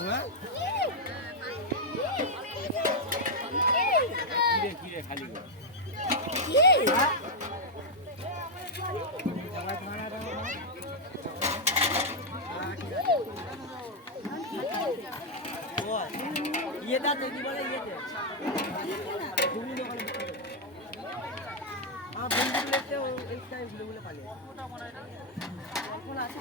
তোমার কিরে খালি ये दाते की बड़े ये थे घूमने वाले हां बंदूक लेते हो इस टाइम घूमने पाले कौन আছে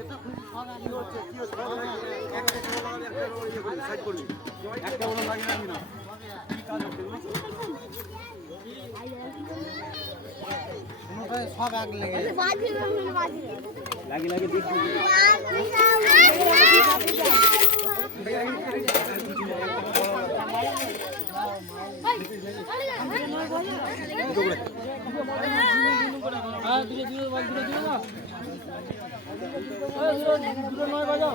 এটা খুব সাদা কি হচ্ছে কি হচ্ছে একটা বড় লাগালে একটা বড় ইয়ে করে সাইড করলি একটা বড় লাগে না না কি কাজ হচ্ছে কোনটায় সব আগ লেগে বাজি লাগে লাগে দেখি হ্যাঁ দিলে দিলে দিলে না নয় বাজাও